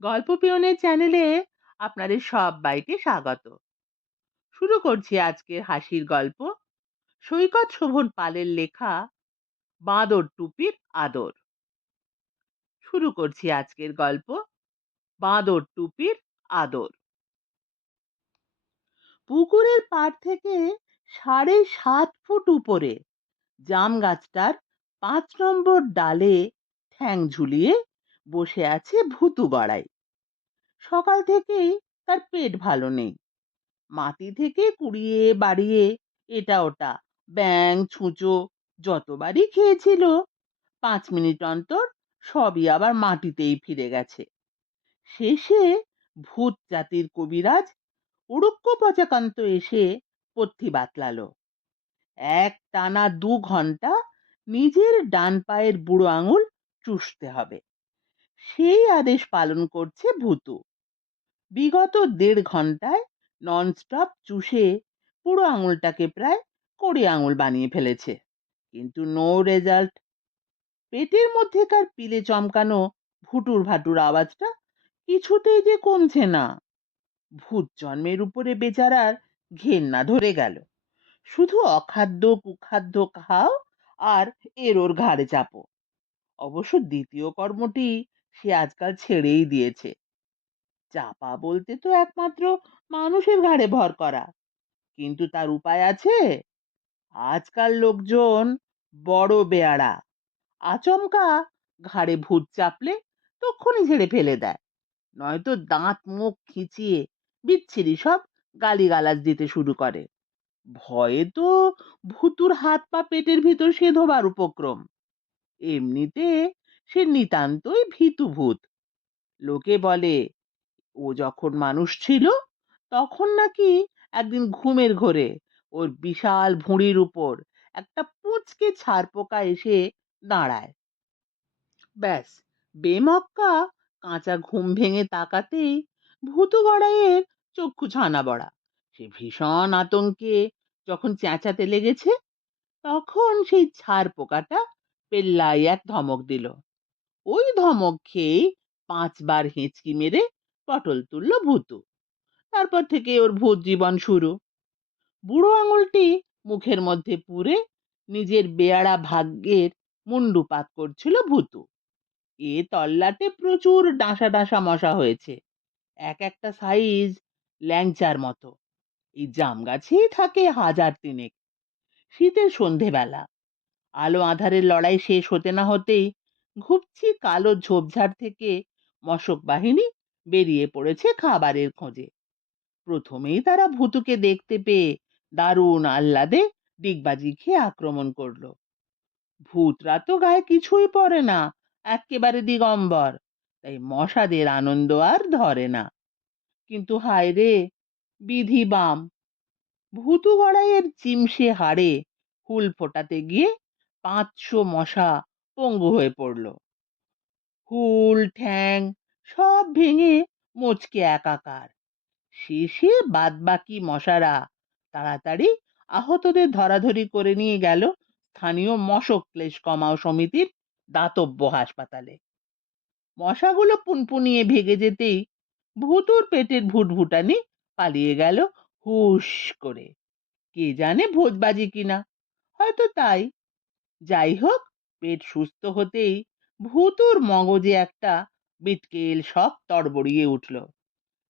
গল্প পিয়নের চ্যানেলে আপনাদের সবাইকে স্বাগত। শুরু করছি আজকের হাসির গল্প। সৈকত শোভন পালের লেখা বাঁদর টুপির আদর। শুরু করছি আজকের গল্প বাঁদর টুপির আদর। পুকুরের পাড় থেকে 7.5 ফুট উপরে জাম গাছটার 5 নম্বর ডালে ঠ্যাং ঝুলিয়ে বসে আছে ভুতু গড়াই। সকাল থেকেই তার পেট ভালো নেই। মাটি থেকে কুড়িয়ে বাড়িয়ে এটা ওটা ব্যাং ছুঁচো যতবারই খেয়েছিল, 5 মিনিট অন্তর সবই আবার মাটিতেই ফিরে গেছে। শেষে ভূত জাতির কবিরাজ উড়ুক্ক পচাকান্ত এসে পথ্যি বাতলালো, এক টানা 2 ঘন্টা নিজের ডান পায়ের বুড়ো আঙুল চুষতে হবে। সেই আদেশ পালন করছে ভূতু। বিগত 1.5 ঘন্টায় ননস্টপ চুষে পুরো আঙুলটাকে প্রায় 20 আঙুল বানিয়ে ফেলেছে, কিন্তু নো রেজাল্ট। পেটের মধ্যেকার পিলে চমকানো ভুটুর ভাটুর আওয়াজটা কিছুতেই যে কমছে না। ভূত জন্মের উপরে বেচারার ঘেন্না ধরে গেল। শুধু অখাদ্য কুখাদ্য খাও আর এর ওর ঘাড়ে চাপো। অবশ্য দ্বিতীয় কর্মটি সে আজকাল ছেড়েই দিয়েছে। চাপা বলতে তো একমাত্র মানুষের ঘাড়ে ভর করা, কিন্তু তার উপায় আছে? আজকাল লোকজন বড় বেয়াড়া, আচমকা ঘাড়ে ভূত চাপলে তক্ষুনি ঝেড়ে ফেলে দেয়, নয়তো দাঁত মুখ খিচিয়ে বিচ্ছিরি সব গালিগালাজ দিতে শুরু করে। ভয়ে তো ভুতুর হাত পা পেটের ভিতর সেধবার উপক্রম। এমনিতে সে নিতান্তই ভীতু ভূত। লোকে বলে ও যখন মানুষ ছিল তখন নাকি একদিন ঘুমের ঘোরে ওর বিশাল ভুঁড়ির উপর একটা পুঁচকে ছারপোকা এসে দাঁড়ায়। ব্যাস, বেমক্কা কাঁচা ঘুম ভেঙে তাকাতেই ভূতু গড়াইয়ের চক্ষু ছানা বড়া। সে ভীষণ আতঙ্কে যখন চেঁচাতে লেগেছে, তখন সেই ছার পোকাটা পেল্লাই এক ধমক দিল। ওই ধমক খেয়েই 5 বার হেঁচকি মেরে পটল তুলল ভূতু। তারপর থেকে ওর ভূত জীবন শুরু। বুড়ো আঙুলটি মুখের মধ্যে পুরে নিজের বেয়াড়া ভাগ্যের মুন্ডুপাত করছিল ভূতু। এ তল্লাটে প্রচুর ডাঁসা ডাঁসা মশা হয়েছে, এক একটা সাইজ ল্যাংচার মতো। এই জাম গাছেই থাকে 1,000 তিনেক। শীতের সন্ধেবেলা আলো আঁধারের লড়াই শেষ হতে না হতেই ঘুপচি কালো ঝোপঝাড় থেকে মশক বাহিনী বেরিয়ে পড়েছে খাবারের খোঁজে। প্রথমেই তারা ভুতুকে দেখতে পেয়ে দারুণ আহ্লাদে ডিগবাজি খেয়ে আক্রমণ করলো। ভূতরা তো গায়ে কিছুই পরে না, এক্কেবারে দিগম্বর, তাই মশাদের আনন্দ আর ধরে না। কিন্তু হায় রে, বিধি বাম, ভূতু গড়াইয়ের চিমসে হাড়ে হুল ফোটাতে গিয়ে 500 মশা পঙ্গু হয়ে পড়ল। হুল ঠ্যাং সব ভেঙে মোচকে একাকার। শেষে বাদবাকি মশারা তাড়াতাড়ি আহতদের ধরাধরি করে নিয়ে গেল স্থানীয় মশক ক্লেশ কমাও সমিতির দাতব্য হাসপাতালে। মশাগুলো পুনপুনিয়ে ভেগে যেতেই ভূতুর পেটের ভুটভুটানি পালিয়ে গেল হুশ করে। কে জানে ভোজবাজি কিনা, হয়তো তাই। যাই হোক, পেট সুস্থ হতেই ভূতুর মগজে একটা বিটকেল শখ তড়বড়িয়ে উঠল।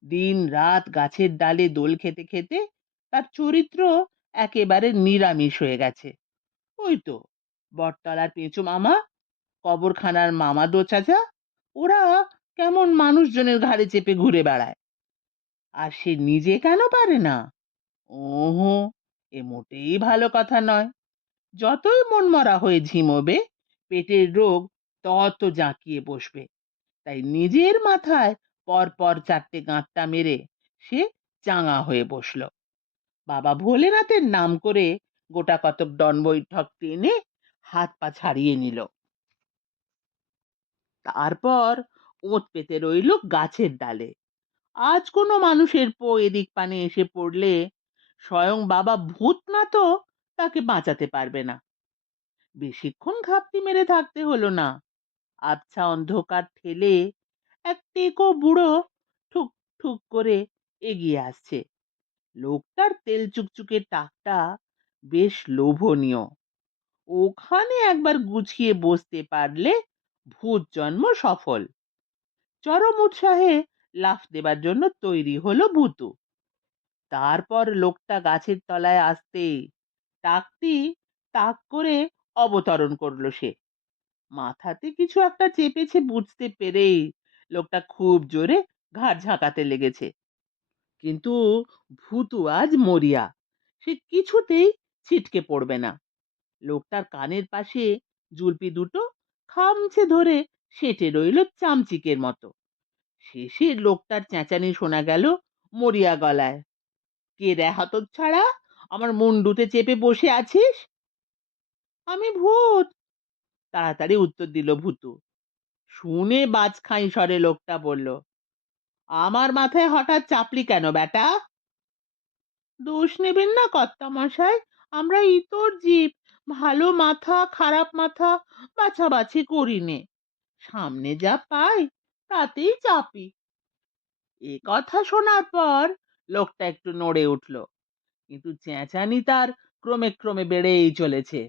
দিন রাত গাছের ডালে দোল খেতে খেতে তার চরিত্র একেবারে নিরামিষ হয়ে গেছে। ওই তো বটতলার পেঁচু মামা, কবরখানার মামা দো চাচা, ওরা কেমন মানুষজনের ঘাড়ে চেপে ঘুরে বেড়ায়, আর সে নিজে কেন পারে না? ওহো, এ মোটেই ভালো কথা নয়। যতই মনমরা হয়ে ঝিমোবে, পেটের রোগ তত জাঁকিয়ে বসবে। তাই নিজের মাথায় পর পর 4টে গাঁটটা মেরে সে চাঙা হয়ে বসল। বাবা ভোলেনাথের নাম করে গোটা কতক ডন বৈঠক টেনে হাত পা ছাড়িয়ে নিল। তারপর ওত পেতে রইল গাছের ডালে। আজ কোনো মানুষের পো এদিক পানে এসে পড়লে স্বয়ং বাবা ভূতনাথও তাকে বাঁচাতে পারবে না। বেশিক্ষণ ঘাপটি মেরে থাকতে হলো না। আবছা অন্ধকার ঠেলে এক টেকো বুড়ো ঠুক ঠুক করে এগিয়ে আসছে। লোকটার তেল চুকচুকে টাকটা বেশ লোভনীয়। ওখানে একবার গুছিয়ে বসতে পারলে ভূত জন্ম সফল। চরম উৎসাহে লাফ দেবার জন্য তৈরি হলো ভূতু। তারপর লোকটা গাছের তলায় আসতে টাকটি তাক করে অবতরণ করলো সে। মাথাতে কিছু একটা চেপেছে বুঝতে পেরেই লোকটা খুব জোরে ঘাড় ঝাঁকাতে লেগেছে। কিন্তু ভূতু আজ মরিয়া, সে কিছুতেই ছিটকে পড়বে না। লোকটার কানের পাশে জুলপি দুটো খামচে ধরে সেটে রইল চামচিকের মতো। শেষে লোকটার চেঁচানি শোনা গেল মরিয়া গলায়, কে রে হতচ্ছাড়া, আমার মুন্ডুতে চেপে বসে আছিস? আমি ভূত, তাড়াতাড়ি উত্তর দিল ভূতু। শুনে বাজখাই স্বরে লোকটা বলল, আমার মাথায় হঠাৎ চাপলি কেন বেটা? দোষ নেবেন না কর্তা মশাই, আমরা ইতর জীব, ভালো মাথা খারাপ মাথা বাছাবাছি করি নে, সামনে যা পাই তাতেই চাপি। এ কথা শোনার পর লোকটা একটু নড়ে উঠল, কিন্তু চেঁচানি তার ক্রমে ক্রমে বেড়েই চলেছে।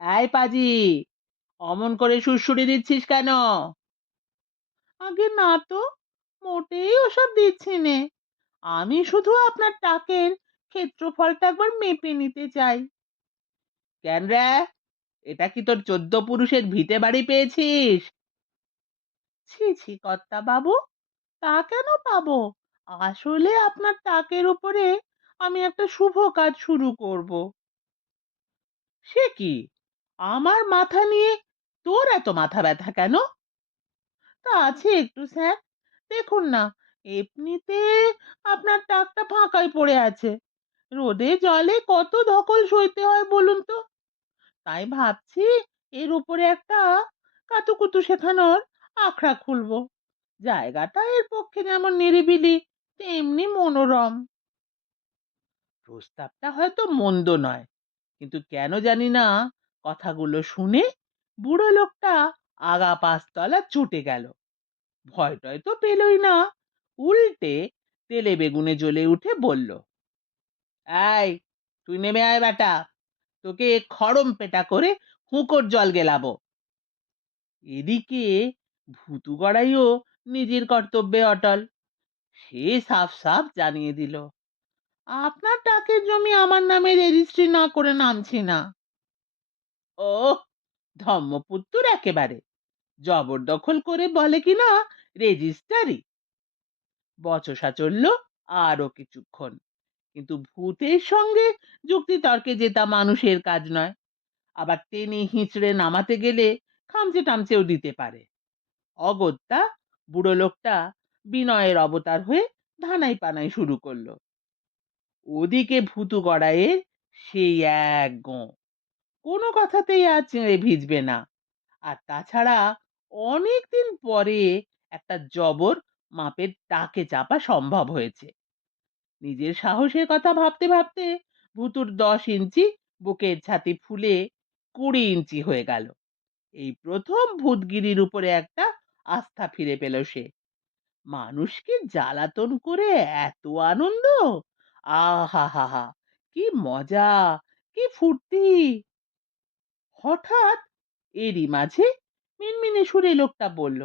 এই পাজি, অমন করে সুড়সুড়ি দিচ্ছিস কেন? আগে না তো, মোটেই ওসব দিচ্ছি নে, আমি শুধু আপনার টাকের ক্ষেত্রফলটা একবার মেপে নিতে চাই। কেন রে, এটা কি তোর 14 পুরুষের ভিটে বাড়ি পেয়েছিস? ছি ছি কর্তা বাবু, তা কেন পাবো? আসলে আপনার টাকের উপরে আমি একটা শুভ কাজ শুরু করব। সে কি, আমার মাথা নিয়ে তোর এত মাথা ব্যথা কেন? তা আছে একটু স্যার, দেখুন না, এমনিতে আপনার টাকটা ফাঁকাই পড়ে আছে, রোদে জলে কত ধকল সইতে হয় বলুন তো। তাই ভাবছি এর উপরে একটা কাতুকুতু শেখানোর আখড়া খুলবো। জায়গাটা এর পক্ষে যেমন নিরিবিলি তেমনি মনোরম। প্রস্তাবটা হয়তো মন্দ নয়, কিন্তু কেন জানি না কথাগুলো শুনে বুড়ো লোকটা আগা পাঁচতলা ছুটে গেল। ভয় টয় তো পেলই না, উল্টে তেলে বেগুনে জ্বলে উঠে বলল, এই, তুই নেমে আয় বেটা, তোকে খড়ম পেটা করে হুঁকোর জল গেলাবো। এদিকে ভুতু গড়াইও নিজের কর্তব্যে অটল। সে সাফ সাফ জানিয়ে দিল, আপনার টাকের জমি আমার নামে রেজিস্ট্রি না করে নামছি না। ও, ধম্মপুত্তুর একেবারে জবরদখল করে বলে কিনা রেজিস্টারি। বচসা চলল আরো কিছুক্ষণ, কিন্তু ভূতের সঙ্গে যুক্তি তর্কে জেতা মানুষের কাজ নয়। আবার টেনে হিঁচড়ে নামাতে গেলে খামচে টামচেও দিতে পারে। অগত্যা বুড়ো লোকটা বিনয়ের অবতার হয়ে ধানাই পানাই শুরু করলো। ওদিকে ভূতু গড়াইয়ের সেই এক গোঁ, কোনো কথাতেই আর চেঁড়ে ভিজবে না। আর তাছাড়া অনেকদিন পরে একটা জবর মাপের টাকে চাপা সম্ভব হয়েছে। নিজের সাহসের কথা ভাবতে ভাবতে ভুতুর 10 ইঞ্চি বুকের ছাতি ফুলে 20 ইঞ্চি হয়ে গেল। এই প্রথম ভূতগিরির উপরে একটা আস্থা ফিরে পেল সে। মানুষকে জ্বালাতন করে এত আনন্দ, আহা হা হা, কি মজা, কি ফুর্তি! হঠাৎ এরই মাঝে মিনমিনে সুরে লোকটা বলল,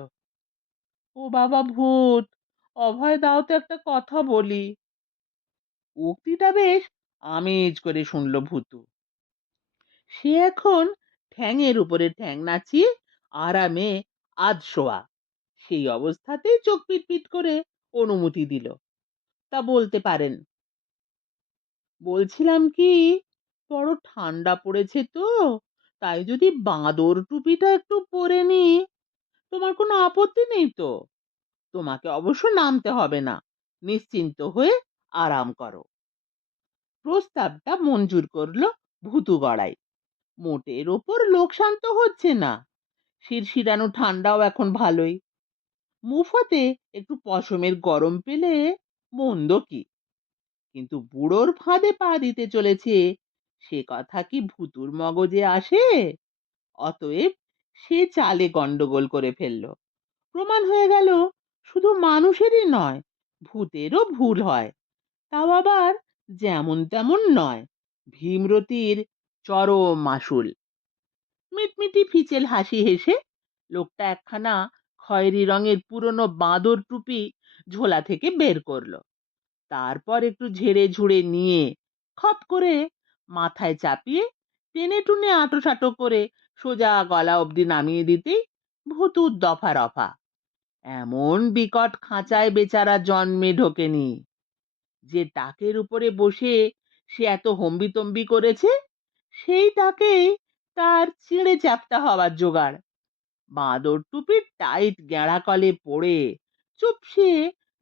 ও বাবা ভূত, অভয় দাও তো, একটা কথা বলি। উক্তিটা বেশ আমেজ করে শুনলো ভূতু। সে এখন ঠ্যাংয়ের উপরে ঠ্যাং নাচিয়ে আরামে আধশোয়া, সেই অবস্থাতেই চোখ পিটপিট করে অনুমতি দিল। তা বলতে পারেন। বলছিলাম কি, বড় ঠান্ডা পড়েছে তো, তাই যদি বাঁদর টুপিটা একটু পরে নি, তোমার কোনো আপত্তি নেই তো? তোমাকে অবশ্য নামতে হবে না, নিশ্চিন্ত হয়ে আরাম করো। প্রস্তাবটা মঞ্জুর করলো ভূতু গড়াই। মোটের ওপর লোক শান্ত হচ্ছে না, শিরশিরানো ঠান্ডাও এখন ভালোই। মুফতে একটু পশমের গরম পেলে মন্দ কি? কিন্তু বুড়োর ফাঁদে পা দিতে চলেছে, সে কথা কি ভুতুর মগজে আসে? অতএব সে চালে গন্ডগোল করে ফেলল। প্রমাণ হয়ে গেল শুধু মানুষেরই নয়, ভূতেরও ভুল হয়, তাও আবার যেমন তেমন নয়। ভীমরতির চরম মাসুল। মিটমিটি ফিচেল হাসি হেসে লোকটা একখানা খয়েরি রঙের পুরনো বাঁদর টুপি ঝোলা থেকে বের করলো। তারপর একটু ঝেড়ে ঝুড়ে নিয়ে খপ করে মাথায় চাপিয়ে টেনে টুনে আঁটো সাঁটো করে সোজা গলা অবধি নামিয়ে দিতেই ভুতুর দফা রফা। এমন বিকট খাঁচায় বেচারা জন্মে ঢোকেনি। যে টাকের উপরে বসে সে এত হম্বিতম্বি করেছে, সেই টাকেই তার চিঁড়ে চ্যাপ্টা হওয়ার জোগাড়। বাঁদর টুপির টাইট গেঁড়া কলে পড়ে চুপসে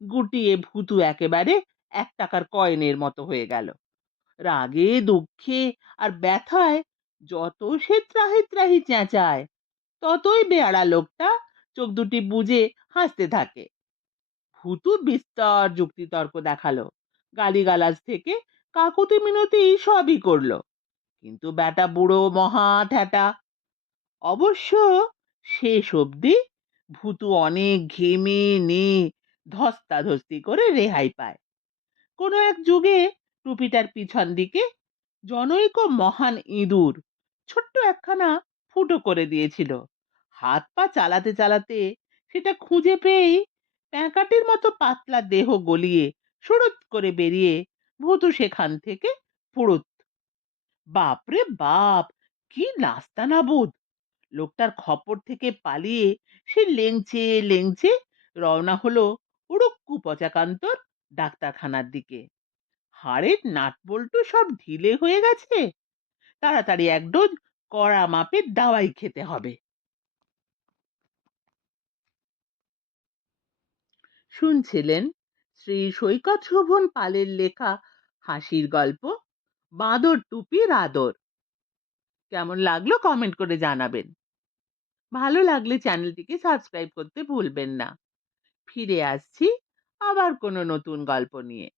গুটিয়ে ভুতু একেবারে 1 টাকার কয়েনের মতো হয়ে গেল। রাগে দুঃখে আর ব্যথায় যত সে ত্রাহি ত্রাহি চেঁচায়, ততই বেয়াড়া লোকটা চোখ দুটি বুজে হাসতে থাকে। ভুতু বিস্তর যুক্তিতর্ক দেখালো, গালিগালাজ থেকে কাকুতি মিনতি সবই করলো, কিন্তু ব্যাটা বুড়ো মহা ঠ্যাটা। অবশ্য শেষ অবধি ভুতু অনেক ঘেমে নে ধস্তাধস্তি করে রেহাই পায়। কোনো এক যুগে টুপিটার পিছন দিকে জনৈক মহান ইঁদুর ছোট্ট একখানা ফুটো করে দিয়েছিল। হাত পা চালাতে চালাতে সেটা খুঁজে পেয়েই প্যাঁকাটির মতো পাতলা দেহ গলিয়ে সুড়ুত করে বেরিয়ে ভুতু সেখান থেকে পুড়ুত। বাপরে বাপ, কি নাস্তানাবুদ! লোকটার খপর থেকে পালিয়ে সে লেংচে লেংচে রওনা হলো উড়ুক্কু পচাকান্তর ডাক্তারখানার দিকে। হাড়ের নাটবল্টু সব ঢিলে হয়ে গেছে, তাড়াতাড়ি এক ডোজ কড়া মাপের দাওয়াই খেতে হবে। শুনছিলেন শ্রী সৈকত শোভন পালের লেখা হাসির গল্প বাঁদর টুপির আদর। কেমন লাগলো কমেন্ট করে জানাবেন। ভালো লাগলে চ্যানেলটিকে সাবস্ক্রাইব করতে ভুলবেন না। ফিরে আসছি আবার কোনো নতুন গল্প নিয়ে।